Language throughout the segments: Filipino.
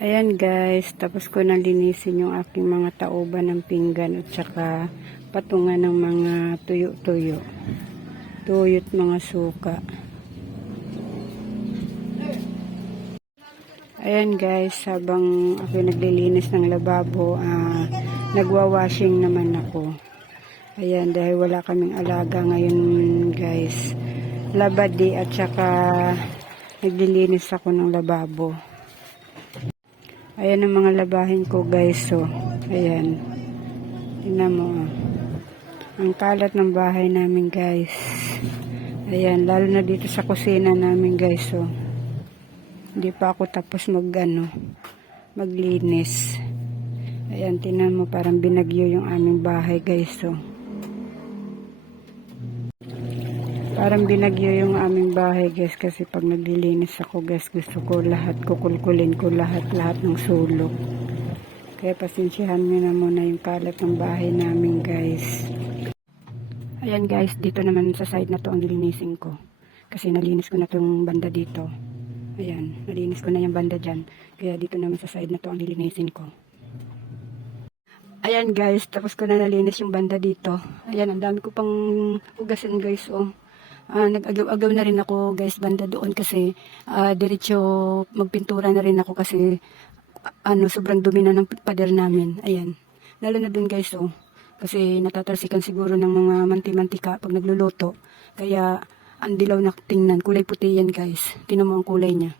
Ayan guys, tapos ko na linisin yung aking mga tauban ng pinggan at saka patungan ng mga tuyo-tuyo. Tuyot mga suka. Ayan guys, habang ako naglilinis ng lababo, ah, nagwa-washing naman ako. Ayan, dahil wala kaming alaga ngayon guys. Labadi at saka naglilinis ako ng lababo. Ayan ang mga labahin ko guys. So, ayan. Tingnan mo. ah. Ang kalat ng bahay namin guys. Ayan, lalo na dito sa kusina namin guys. So, hindi pa ako tapos mag ano, maglinis. Ayan, tingnan mo parang binagyo yung aming bahay guys. So, Parang binagyo yung aming bahay guys kasi pag naglilinis ako guys gusto ko lahat kukulkulin ko lahat lahat ng sulok. Kaya pasensyahan nyo na muna yung kalat ng bahay namin guys. Ayan guys, dito naman sa side na to ang lilinisin ko. Kasi nalinis ko na tong banda dito. Ayan, nalinis ko na yung banda dyan. Kaya dito naman sa side na to ang lilinisin ko. Ayan guys, tapos ko na nalinis yung banda dito. Ayan, ang dami ko pang hugasin guys. Oh. Ah, nag-agaw-agaw na rin ako guys banda doon kasi ah, diretso magpintura na rin ako kasi ah, ano sobrang dumi na ng pader namin. Ayan. Lalo na doon guys oh. Kasi natatalsikan siguro ng mga manti-mantika pag nagluluto. Kaya ang dilaw na tingnan. Kulay puti yan guys. Tinan ang kulay niya.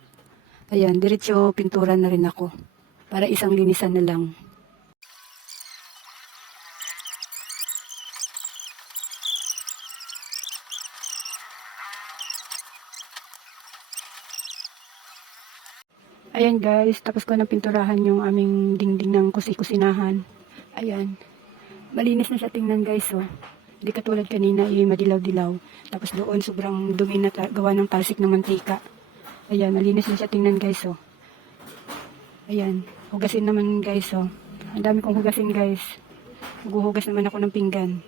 Ayan, diretso pintura na rin ako. Para isang linisan na lang. Guys, tapos ko na pinturahan yung aming dingding ng kusi-kusinahan. Ayan. Malinis na siya tingnan guys, oh. Hindi katulad kanina, eh, madilaw-dilaw. Tapos doon, sobrang dumi na gawa ng talsik ng mantika. Ayan, malinis na siya tingnan guys, oh. Ayan, hugasin naman guys, oh. Ang dami kong hugasin guys. Maghuhugas naman ako ng pinggan.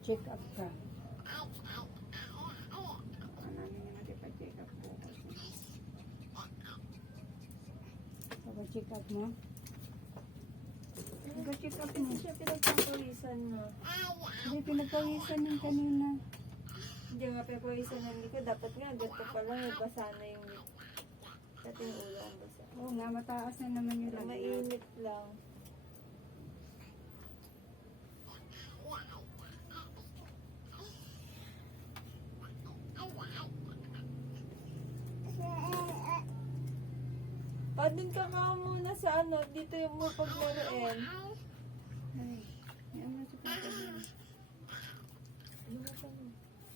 Pa-check up ka. Ano niyo natin pa-check up mo? Pa-check up mo. Siya pinagpapawisan na. Hindi, pinagpawisan ng kanina. Hindi nga pinagpawisan ng likod. Dapat nga, ganito pala. May basa na yung Pati yung ulo ang basa. Oo nga, mataas na naman yung lagnat. Mainit lang. Pa, dun ka nga muna sa ano, dito yung mo paglaruin. Ay, yan mo si Papa Bill.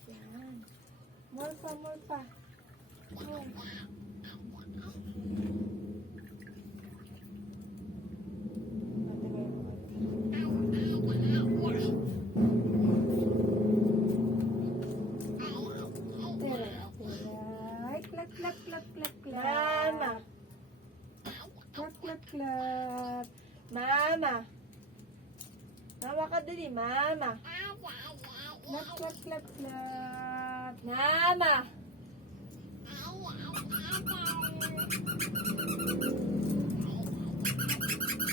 Yan. More pa, more pa. More. Klap, klap, klap, klap, klap. Mama. Klap. Mama. Mama ka dali, mama. Klap, klap, klap, klap. Mama.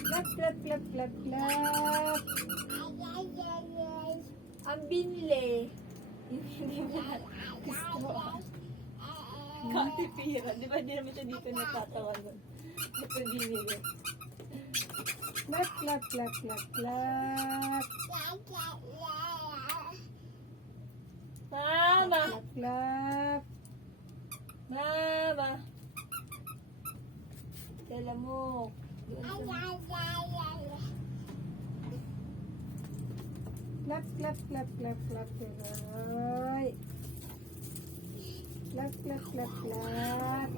Klap, klap, klap, klap, klap. Ang binli. Hindi mo gusto. Kantipira. Di ba di naman siya dito natatawa Klap, klap, klap, klap, klap. Mama! Klap, klap. Mama! Dala mo. Clap, clap, clap, clap, clap, Peroy. Clap, clap, clap, clap.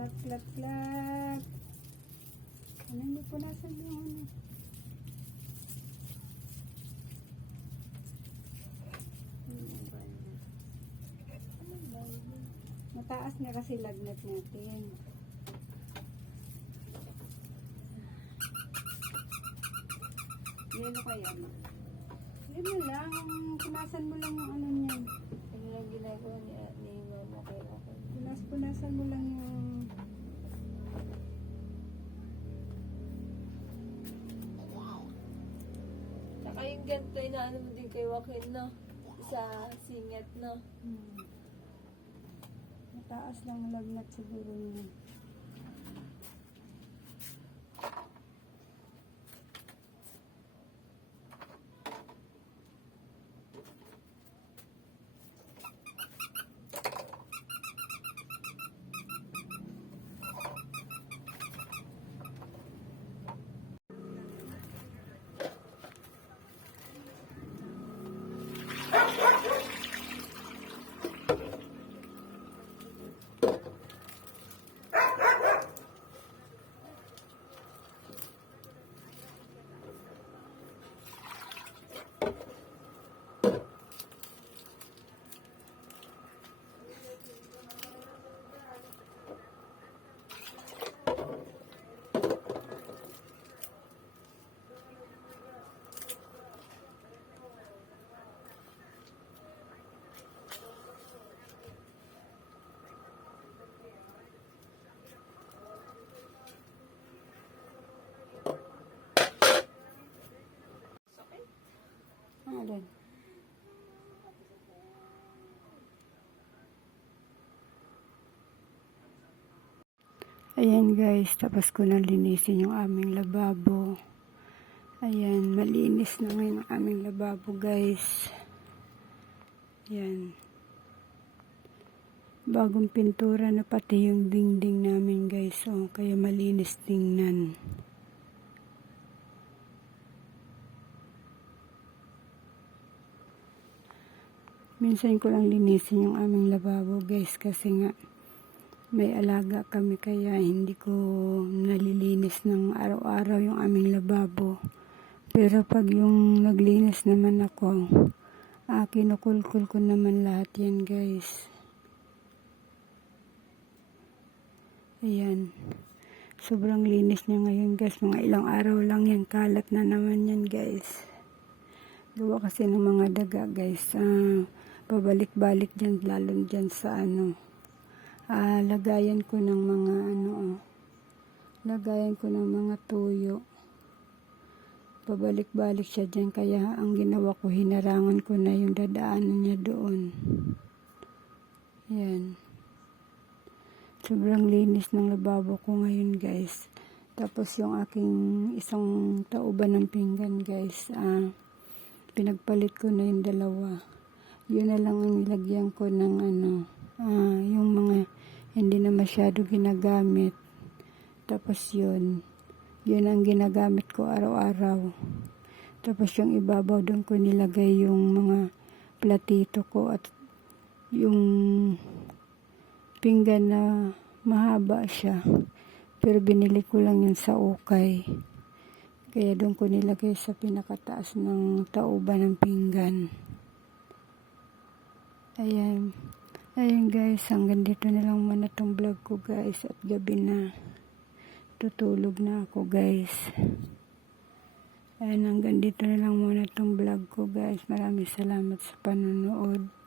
Clap, clap, clap. Ano hindi po nasa yung ano? Mataas na kasi lagnat natin. Yelo kaya ma? Yan mo lang, punasan mo lang yung ano niyan. Ano lang ginagawa ni, ni mama kay ako. Punas, punasan mo lang yung... Yung ganito, inaano mo din kay Joaquin, no? Sa singit, no? Hmm. Mataas lang ang lagnat siguro niyan. Ano din? Ayan guys, tapos ko na linisin yung aming lababo. Ayan, malinis na ngayon ang aming lababo guys. Ayan. Bagong pintura na pati yung dingding namin guys. Oh, kaya malinis tingnan. Minsan ko lang linisin yung aming lababo guys kasi nga may alaga kami kaya hindi ko nalilinis ng araw-araw yung aming lababo. Pero pag yung naglinis naman ako, ah, kinukulkul ko naman lahat yan guys. Ayan. Sobrang linis niya ngayon guys. Mga ilang araw lang yan. Kalat na naman yan guys. Gawa kasi ng mga daga guys. Ah, pabalik-balik dyan. Lalo dyan sa ano. Ah, lagayan ko ng mga ano. Oh. Lagayan ko ng mga tuyo. Pabalik-balik siya dyan. Kaya ang ginawa ko, hinarangan ko na yung dadaanan niya doon. Yan. Sobrang linis ng lababo ko ngayon guys. Tapos yung aking isang tauban ng pinggan guys. Ah, pinagpalit ko na yung dalawa. Yun na lang ang nilagyan ko ng ano. Ah, yung mga hindi na masyado ginagamit. Tapos yun. Yun ang ginagamit ko araw-araw. Tapos yung ibabaw doon ko nilagay yung mga platito ko at yung pinggan na mahaba siya. Pero binili ko lang yun sa ukay. Kaya doon ko nilagay sa pinakataas ng tauban ng pinggan. Ayan. Ayan guys, hanggang dito na lang muna tong vlog ko guys. At gabi na. Tutulog na ako guys. Ayan, hanggang dito na lang muna tong vlog ko guys. Maraming salamat sa panonood.